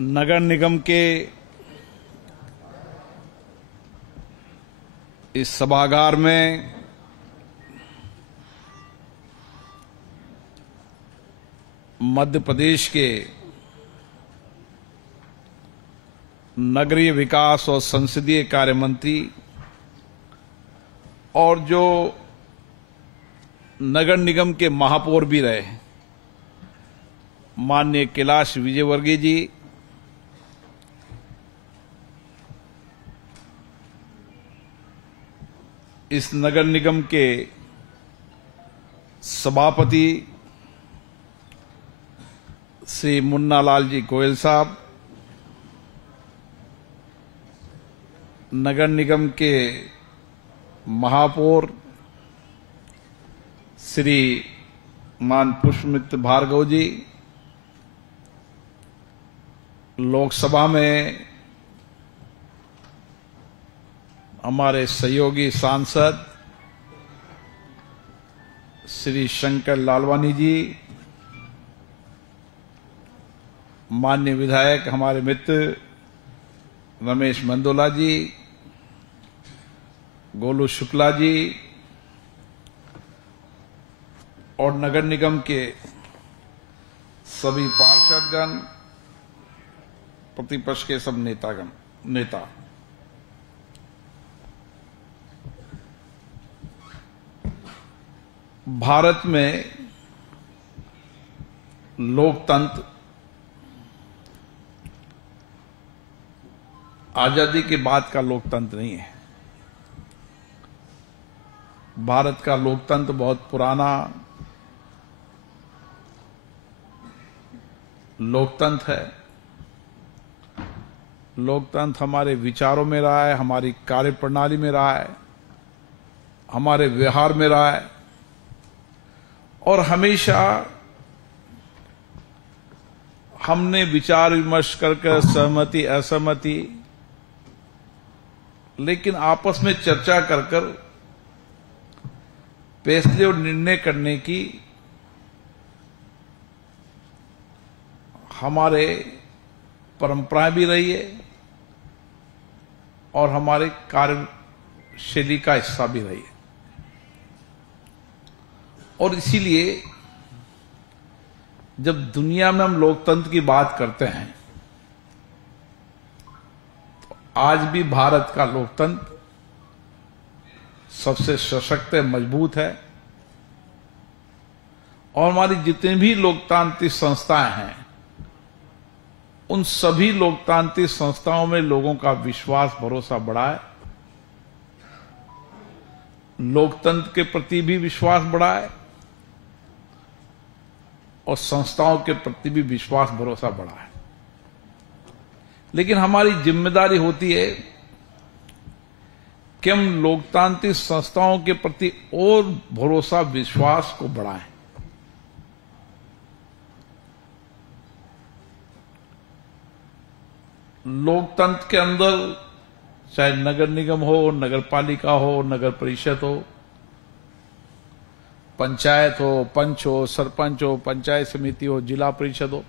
नगर निगम के इस सभागार में मध्य प्रदेश के नगरीय विकास और संसदीय कार्य मंत्री और जो नगर निगम के महापौर भी रहे माननीय कैलाश विजयवर्गीय जी, इस नगर निगम के सभापति श्री मुन्ना लाल जी गोयल साहब, नगर निगम के महापौर श्री मान पुष्पमित्र भार्गव जी, लोकसभा में हमारे सहयोगी सांसद श्री शंकर लालवानी जी, माननीय विधायक हमारे मित्र रमेश मंदोला जी, गोलू शुक्ला जी और नगर निगम के सभी पार्षदगण, प्रतिपक्ष के सब नेता, भारत में लोकतंत्र आजादी के बाद का लोकतंत्र नहीं है। भारत का लोकतंत्र बहुत पुराना लोकतंत्र है। लोकतंत्र हमारे विचारों में रहा है, हमारी कार्यप्रणाली में रहा है, हमारे व्यवहार में रहा है और हमेशा हमने विचार विमर्श करके सहमति असहमति लेकिन आपस में चर्चा कर फैसले और निर्णय करने की हमारे परंपराएं भी रही है और हमारे कार्यशैली का हिस्सा भी रही है। और इसीलिए जब दुनिया में हम लोकतंत्र की बात करते हैं तो आज भी भारत का लोकतंत्र सबसे सशक्त मजबूत है और हमारी जितनी भी लोकतांत्रिक संस्थाएं हैं उन सभी लोकतांत्रिक संस्थाओं में लोगों का विश्वास भरोसा बढ़ा है, लोकतंत्र के प्रति भी विश्वास बढ़ा है और संस्थाओं के प्रति भी विश्वास भरोसा बढ़ा है। लेकिन हमारी जिम्मेदारी होती है कि हम लोकतांत्रिक संस्थाओं के प्रति और भरोसा विश्वास को बढ़ाएं। लोकतंत्र के अंदर चाहे नगर निगम हो, नगर पालिका हो, नगर परिषद हो, पंचायत हो, पंच हो, सरपंच हो, पंचायत समिति हो, जिला परिषद हो,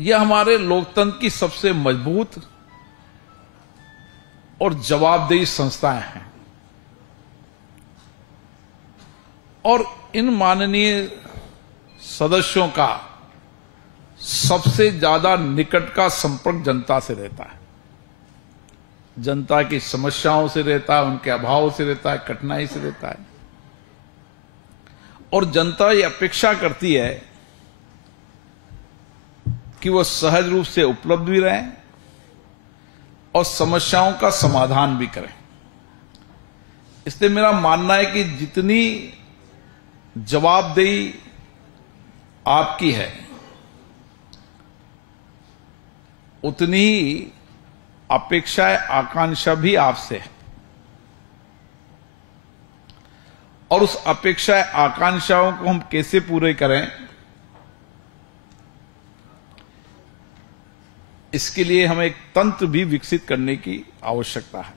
यह हमारे लोकतंत्र की सबसे मजबूत और जवाबदेही संस्थाएं हैं। और इन माननीय सदस्यों का सबसे ज्यादा निकट का संपर्क जनता से रहता है, जनता की समस्याओं से रहता है, उनके अभाव से रहता है, कठिनाई से रहता है। और जनता ये अपेक्षा करती है कि वो सहज रूप से उपलब्ध भी रहें और समस्याओं का समाधान भी करें। इसलिए मेरा मानना है कि जितनी जवाबदेही आपकी है उतनी ही अपेक्षाएं आकांक्षा भी आपसे है और उस अपेक्षाएं आकांक्षाओं को हम कैसे पूरे करें इसके लिए हमें एक तंत्र भी विकसित करने की आवश्यकता है।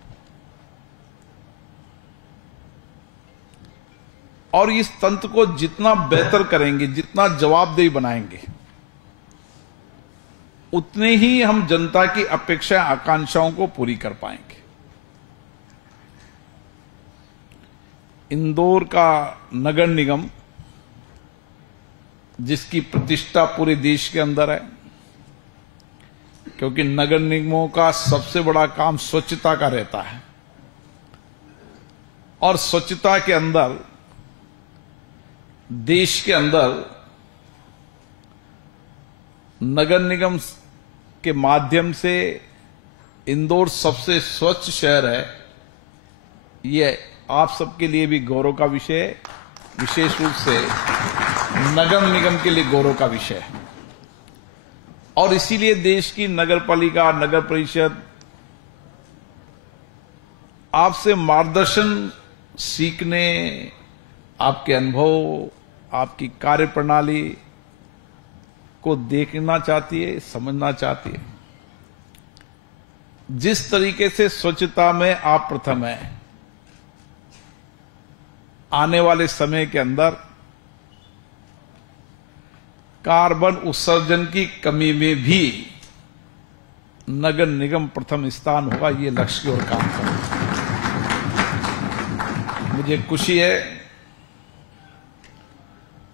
और इस तंत्र को जितना बेहतर करेंगे, जितना जवाबदेही बनाएंगे, उतने ही हम जनता की अपेक्षा आकांक्षाओं को पूरी कर पाएंगे। इंदौर का नगर निगम, जिसकी प्रतिष्ठा पूरे देश के अंदर है, क्योंकि नगर निगमों का सबसे बड़ा काम स्वच्छता का रहता है, और स्वच्छता के अंदर देश के अंदर नगर निगम के माध्यम से इंदौर सबसे स्वच्छ शहर है। ये आप सबके लिए भी गौरव का विषय है, विशेष रूप से नगर निगम के लिए गौरव का विषय है। और इसीलिए देश की नगर पालिका, नगर परिषद आपसे मार्गदर्शन सीखने, आपके अनुभव, आपकी कार्यप्रणाली को देखना चाहती है, समझना चाहती है। जिस तरीके से स्वच्छता में आप प्रथम है, आने वाले समय के अंदर कार्बन उत्सर्जन की कमी में भी नगर निगम प्रथम स्थान होगा, ये लक्ष्य की ओर काम करेगा। मुझे खुशी है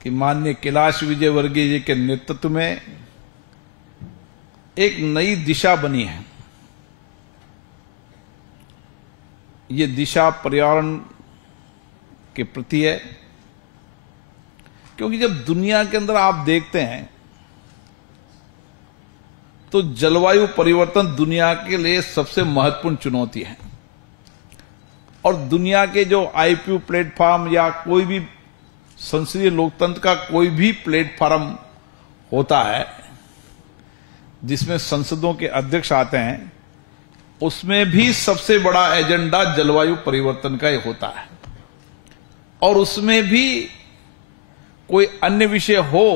कि माननीय कैलाश विजयवर्गीय जी के नेतृत्व में एक नई दिशा बनी है। ये दिशा पर्यावरण के प्रति है, क्योंकि जब दुनिया के अंदर आप देखते हैं तो जलवायु परिवर्तन दुनिया के लिए सबसे महत्वपूर्ण चुनौती है। और दुनिया के जो आईपीयू प्लेटफॉर्म या कोई भी संसदीय लोकतंत्र का कोई भी प्लेटफॉर्म होता है जिसमें संसदों के अध्यक्ष आते हैं, उसमें भी सबसे बड़ा एजेंडा जलवायु परिवर्तन का ही होता है। और उसमें भी कोई अन्य विषय हो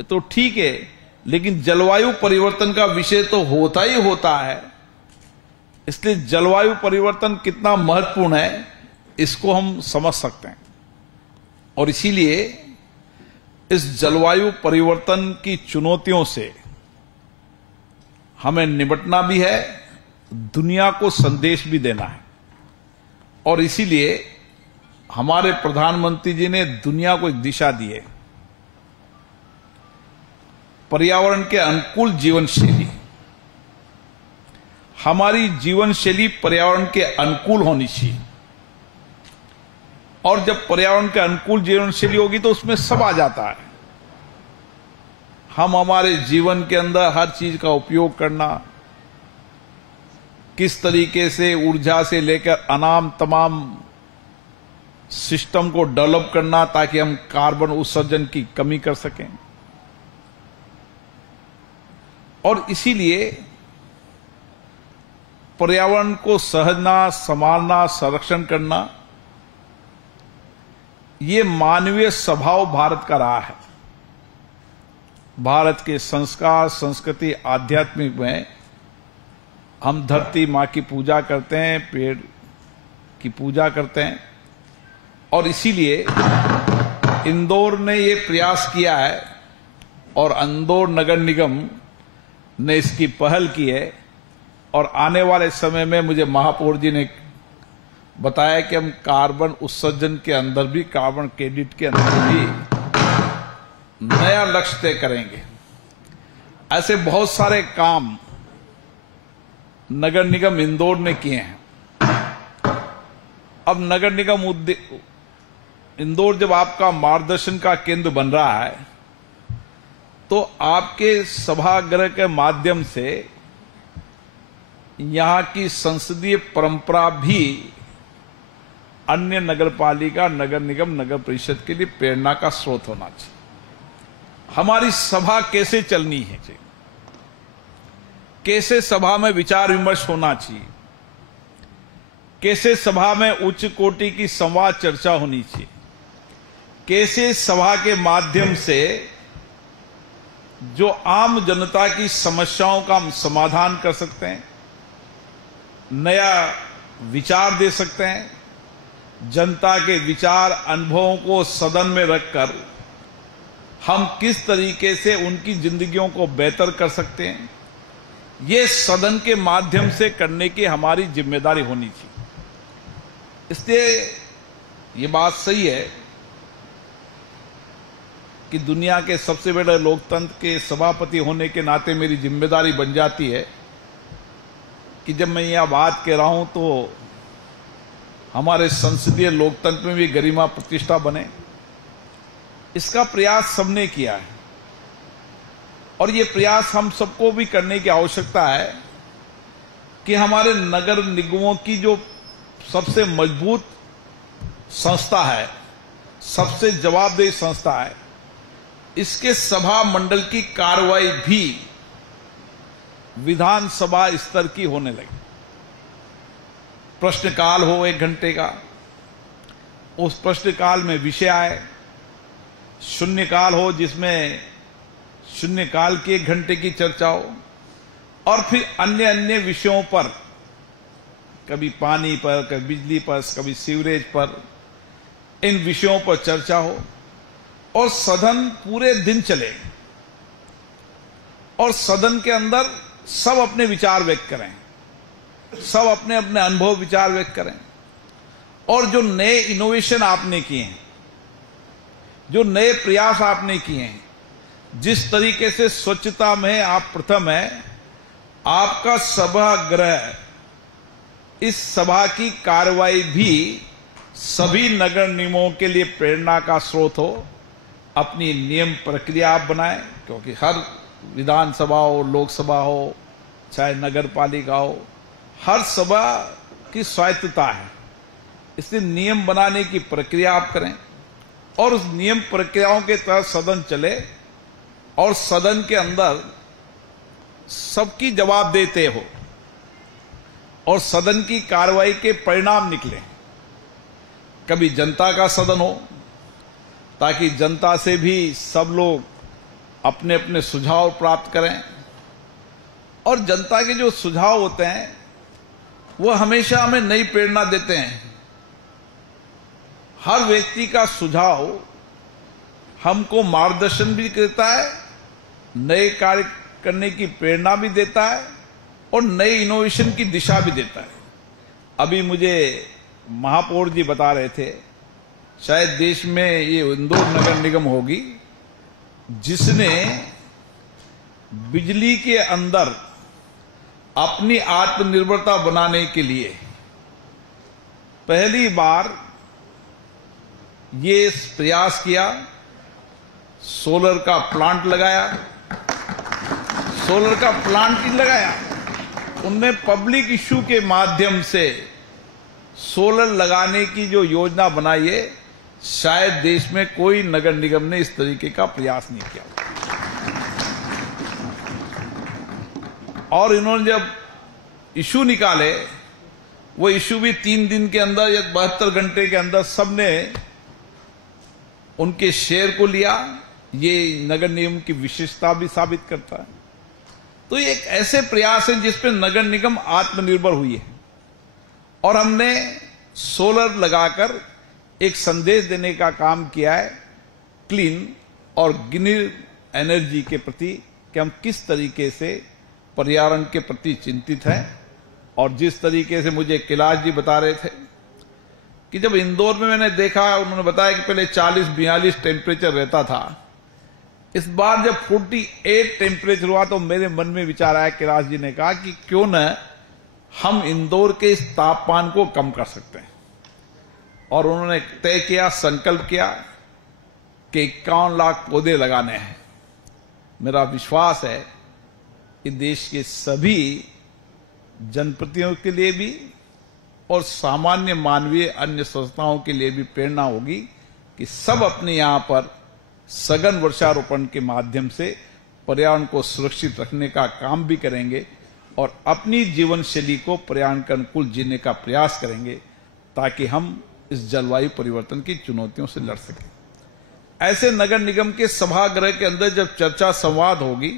तो ठीक है, लेकिन जलवायु परिवर्तन का विषय तो होता ही होता है। इसलिए जलवायु परिवर्तन कितना महत्वपूर्ण है, इसको हम समझ सकते हैं। और इसीलिए इस जलवायु परिवर्तन की चुनौतियों से हमें निपटना भी है, दुनिया को संदेश भी देना है। और इसीलिए हमारे प्रधानमंत्री जी ने दुनिया को एक दिशा दी है, पर्यावरण के अनुकूल जीवन शैली। हमारी जीवन शैली पर्यावरण के अनुकूल होनी चाहिए, और जब पर्यावरण के अनुकूल जीवन शैली होगी तो उसमें सब आ जाता है। हम हमारे जीवन के अंदर हर चीज का उपयोग करना, किस तरीके से ऊर्जा से लेकर अनाम तमाम सिस्टम को डेवलप करना ताकि हम कार्बन उत्सर्जन की कमी कर सकें। और इसीलिए पर्यावरण को सहजना, संभालना, संरक्षण करना, ये मानवीय स्वभाव भारत का रहा है। भारत के संस्कार, संस्कृति, आध्यात्मिक में हम धरती मां की पूजा करते हैं, पेड़ की पूजा करते हैं। और इसीलिए इंदौर ने ये प्रयास किया है और इंदौर नगर निगम ने इसकी पहल की है। और आने वाले समय में मुझे महापौर जी ने बताया कि हम कार्बन उत्सर्जन के अंदर भी, कार्बन क्रेडिट के अंदर भी नया लक्ष्य तय करेंगे। ऐसे बहुत सारे काम नगर निगम इंदौर ने किए हैं। अब नगर निगम इंदौर जब आपका मार्गदर्शन का केंद्र बन रहा है, तो आपके सभागृह के माध्यम से यहां की संसदीय परंपरा भी अन्य नगरपालिका, नगर निगम, नगर परिषद के लिए प्रेरणा का स्रोत होना चाहिए। हमारी सभा कैसे चलनी है, कैसे सभा में विचार विमर्श होना चाहिए, कैसे सभा में उच्च कोटि की संवाद चर्चा होनी चाहिए, कैसे सभा के माध्यम से जो आम जनता की समस्याओं का हम समाधान कर सकते हैं, नया विचार दे सकते हैं, जनता के विचार अनुभवों को सदन में रखकर हम किस तरीके से उनकी जिंदगियों को बेहतर कर सकते हैं, ये सदन के माध्यम से करने की हमारी जिम्मेदारी होनी चाहिए। इसलिए ये बात सही है कि दुनिया के सबसे बड़े लोकतंत्र के सभापति होने के नाते मेरी जिम्मेदारी बन जाती है कि जब मैं यह बात कह रहा हूं तो हमारे संसदीय लोकतंत्र में भी गरिमा प्रतिष्ठा बने। इसका प्रयास सबने किया है और ये प्रयास हम सबको भी करने की आवश्यकता है कि हमारे नगर निगमों की जो सबसे मजबूत संस्था है, सबसे जवाबदेह संस्था है, इसके सभा मंडल की कार्रवाई भी विधानसभा स्तर की होने लगी। प्रश्नकाल हो 1 घंटे का, उस प्रश्नकाल में विषय आए, शून्यकाल हो जिसमें शून्यकाल की 1 घंटे की चर्चा हो, और फिर अन्य अन्य विषयों पर, कभी पानी पर, कभी बिजली पर, कभी सीवरेज पर, इन विषयों पर चर्चा हो और सदन पूरे दिन चले और सदन के अंदर सब अपने विचार व्यक्त करें, सब अपने अपने अनुभव विचार व्यक्त करें और जो नए इनोवेशन आपने किए हैं, जो नए प्रयास आपने किए हैं, जिस तरीके से स्वच्छता में आप प्रथम है, आपका सभागृह, इस सभा की कार्रवाई भी सभी नगर निगमों के लिए प्रेरणा का स्रोत हो। अपनी नियम प्रक्रिया आप बनाएं, क्योंकि हर विधानसभा हो, लोकसभा हो, चाहे नगर पालिका हो, हर सभा की स्वायत्तता है। इसलिए नियम बनाने की प्रक्रिया आप करें और उस नियम प्रक्रियाओं के तहत सदन चले और सदन के अंदर सबकी जवाब देते हो और सदन की कार्रवाई के परिणाम निकले। कभी जनता का सदन हो ताकि जनता से भी सब लोग अपने अपने सुझाव प्राप्त करें और जनता के जो सुझाव होते हैं वो हमेशा हमें नई प्रेरणा देते हैं। हर व्यक्ति का सुझाव हमको मार्गदर्शन भी देता है, नए कार्य करने की प्रेरणा भी देता है और नए इनोवेशन की दिशा भी देता है। अभी मुझे महापौर जी बता रहे थे, शायद देश में ये इंदौर नगर निगम होगी जिसने बिजली के अंदर अपनी आत्मनिर्भरता बनाने के लिए पहली बार ये प्रयास किया, सोलर का प्लांट लगाया। सोलर का प्लांट ही लगाया, उनने पब्लिक इश्यू के माध्यम से सोलर लगाने की जो योजना बनाई है, शायद देश में कोई नगर निगम ने इस तरीके का प्रयास नहीं किया। और इन्होंने जब इशू निकाले, वो इशू भी 3 दिन के अंदर या 72 घंटे के अंदर सबने उनके शेयर को लिया। ये नगर निगम की विशेषता भी साबित करता है। तो ये एक ऐसे प्रयास है जिसपे नगर निगम आत्मनिर्भर हुई है और हमने सोलर लगाकर एक संदेश देने का काम किया है क्लीन और ग्रीन एनर्जी के प्रति, कि हम किस तरीके से पर्यावरण के प्रति चिंतित हैं। और जिस तरीके से मुझे कैलाश जी बता रहे थे कि जब इंदौर में मैंने देखा, उन्होंने बताया कि पहले 40-42 टेम्परेचर रहता था, इस बार जब 48 टेम्परेचर हुआ तो मेरे मन में विचार आया, कैलाश जी ने कहा कि क्यों न हम इंदौर के इस तापमान को कम कर सकते हैं। और उन्होंने तय किया, संकल्प किया कि 51 लाख पौधे लगाने हैं। मेरा विश्वास है कि देश के सभी जनप्रतिनिधियों के लिए भी और सामान्य मानवीय अन्य संस्थाओं के लिए भी प्रेरणा होगी कि सब अपने यहां पर सघन वृक्षारोपण के माध्यम से पर्यावरण को सुरक्षित रखने का काम भी करेंगे और अपनी जीवन शैली को पर्यावरण के अनुकूल जीने का प्रयास करेंगे, ताकि हम इस जलवायु परिवर्तन की चुनौतियों से लड़ सकें। ऐसे नगर निगम के सभागृह के अंदर जब चर्चा संवाद होगी,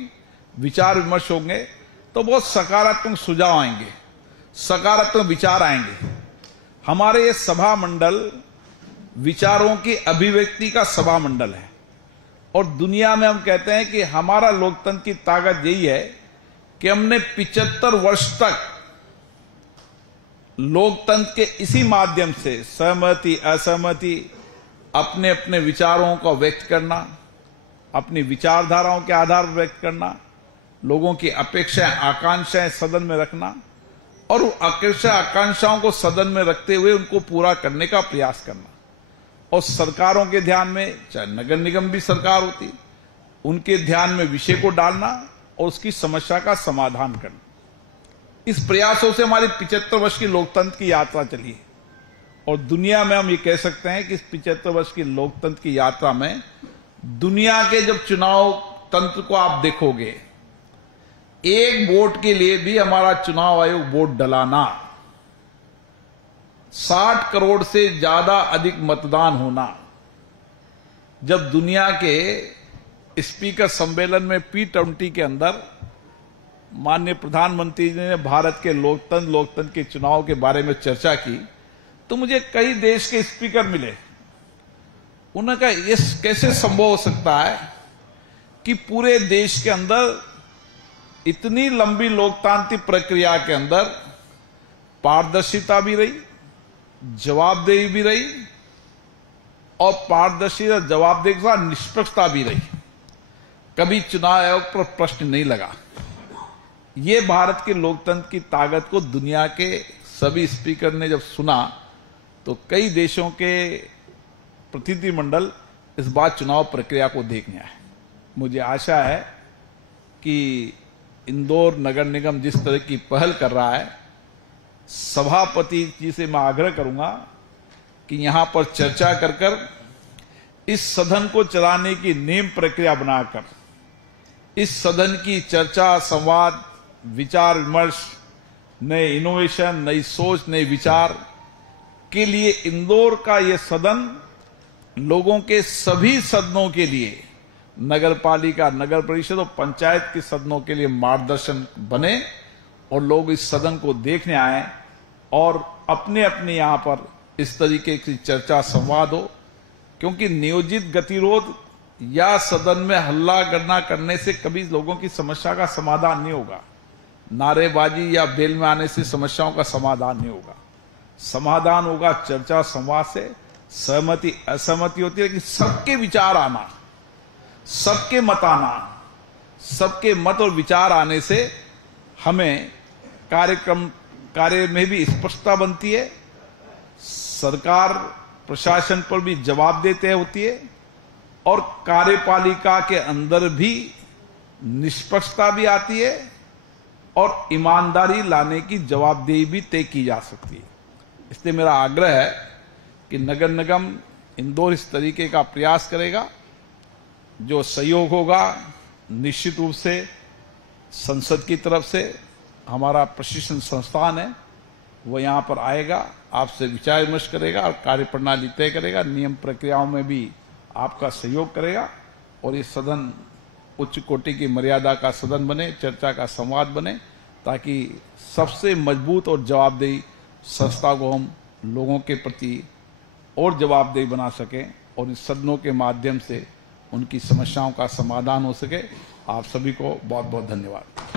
विचार विमर्श होंगे, तो बहुत सकारात्मक सुझाव आएंगे, सकारात्मक विचार आएंगे। हमारे ये सभा मंडल विचारों की अभिव्यक्ति का सभा मंडल है और दुनिया में हम कहते हैं कि हमारा लोकतंत्र की ताकत यही है कि हमने 75 वर्ष तक लोकतंत्र के इसी माध्यम से सहमति असहमति अपने अपने विचारों को व्यक्त करना, अपनी विचारधाराओं के आधार पर व्यक्त करना, लोगों की अपेक्षाएं आकांक्षाएं सदन में रखना और अपेक्षा आकांक्षाओं को सदन में रखते हुए उनको पूरा करने का प्रयास करना। और सरकारों के ध्यान में, चाहे नगर निगम भी सरकार होती, उनके ध्यान में विषय को डालना और उसकी समस्या का समाधान करना। इस प्रयासों से हमारी 75 वर्ष की लोकतंत्र की यात्रा चली है। और दुनिया में हम ये कह सकते हैं कि इस 75 वर्ष की लोकतंत्र की यात्रा में दुनिया के जब चुनाव तंत्र को आप देखोगे, एक वोट के लिए भी हमारा चुनाव आयोग वोट डलाना, 60 करोड़ से ज्यादा अधिक मतदान होना, जब दुनिया के स्पीकर सम्मेलन में P20 के अंदर माननीय प्रधानमंत्री जी ने भारत के लोकतंत्र के चुनाव के बारे में चर्चा की, तो मुझे कई देश के स्पीकर मिले। उन्होंने कहा ये कैसे संभव हो सकता है कि पूरे देश के अंदर इतनी लंबी लोकतांत्रिक प्रक्रिया के अंदर पारदर्शिता भी रही, जवाबदेही भी रही और पारदर्शिता जवाबदेही के साथ निष्पक्षता भी रही, कभी चुनाव आयोग पर प्रश्न नहीं लगा। ये भारत के लोकतंत्र की ताकत को दुनिया के सभी स्पीकर ने जब सुना तो कई देशों के प्रतिनिधिमंडल इस बार चुनाव प्रक्रिया को देखने आए। मुझे आशा है कि इंदौर नगर निगम जिस तरह की पहल कर रहा है, सभापति जी से मैं आग्रह करूंगा कि यहां पर चर्चा कर कर इस सदन को चलाने की नियम प्रक्रिया बनाकर इस सदन की चर्चा, संवाद, विचार विमर्श, नए इनोवेशन, नई सोच, नए विचार के लिए इंदौर का यह सदन लोगों के सभी सदनों के लिए, नगर पालिका, नगर परिषद और पंचायत के सदनों के लिए मार्गदर्शन बने और लोग इस सदन को देखने आए और अपने अपने यहां पर इस तरीके की चर्चा संवाद हो। क्योंकि नियोजित गतिरोध या सदन में हल्ला गन्ना करने से कभी लोगों की समस्या का समाधान नहीं होगा। नारेबाजी या बेल में आने से समस्याओं का समाधान नहीं होगा। समाधान होगा चर्चा संवाद से। सहमति असहमति होती है कि सबके विचार आना, सबके मत आना, सबके मत और विचार आने से हमें कार्य में भी स्पष्टता बनती है, सरकार प्रशासन पर भी जवाबदेही होती है और कार्यपालिका के अंदर भी निष्पक्षता भी आती है और ईमानदारी लाने की जवाबदेही भी तय की जा सकती है। इसलिए मेरा आग्रह है कि नगर निगम इंदौर इस तरीके का प्रयास करेगा। जो सहयोग होगा निश्चित रूप से संसद की तरफ से हमारा प्रशिक्षण संस्थान है वो यहां पर आएगा, आपसे विचार विमर्श करेगा और कार्यप्रणाली तय करेगा, नियम प्रक्रियाओं में भी आपका सहयोग करेगा और ये सदन उच्च कोटि की मर्यादा का सदन बने, चर्चा का संवाद बने, ताकि सबसे मजबूत और जवाबदेही संस्था को हम लोगों के प्रति और जवाबदेही बना सकें और इस सदनों के माध्यम से उनकी समस्याओं का समाधान हो सके। आप सभी को बहुत बहुत धन्यवाद।